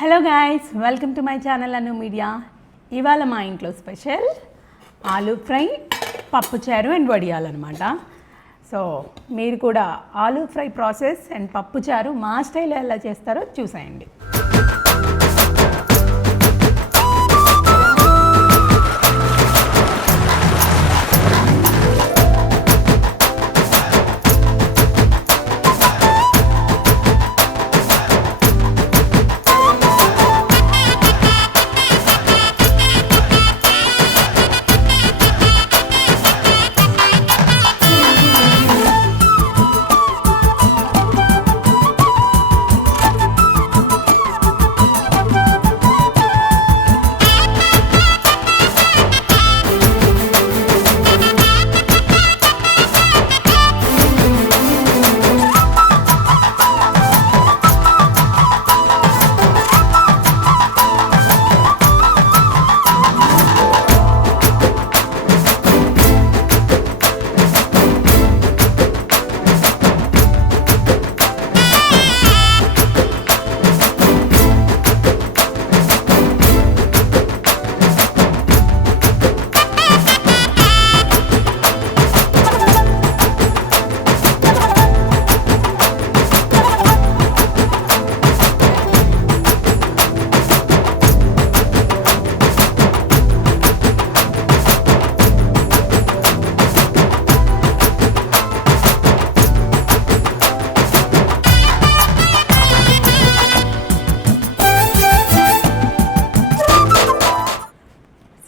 Hello guys, welcome to my channel Anu media. ఇవాళ మా ఇంట్లో స్పెషల్ ఆలూ ఫ్రై, పప్పుచారు అండ్ వడియాలన్నమాట. సో మీరు కూడా ఆలూ ఫ్రై ప్రాసెస్ అండ్ పప్పుచారు మా స్టైల్లో ఎలా చేస్తారో చూసేయండి.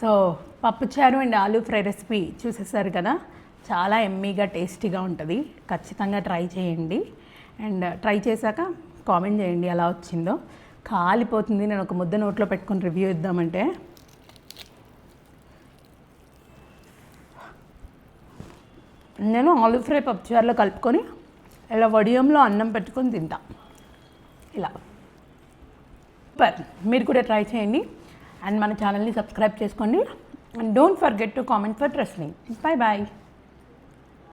సో పప్పుచారు అండ్ ఆలూ ఫ్రై రెసిపీ చూసేసారు కదా, చాలా ఎమ్మీగా టేస్టీగా ఉంటుంది. ఖచ్చితంగా ట్రై చేయండి. అండ్ ట్రై చేశాక కామెంట్ చేయండి ఎలా వచ్చిందో. కాలిపోతుంది. నేను ఒక ముద్ద నోట్లో పెట్టుకొని రివ్యూ ఇద్దామంటే నేను ఆలూ ఫ్రై పప్పుచారులో కలుపుకొని ఇలా వడియంలో అన్నం పెట్టుకొని తింటా. ఇలా సూపర్. మీరు కూడా ట్రై చేయండి అండ్ మన ఛానల్ని సబ్స్క్రైబ్ చేసుకోండి. And don't forget to comment for wrestling. Bye bye.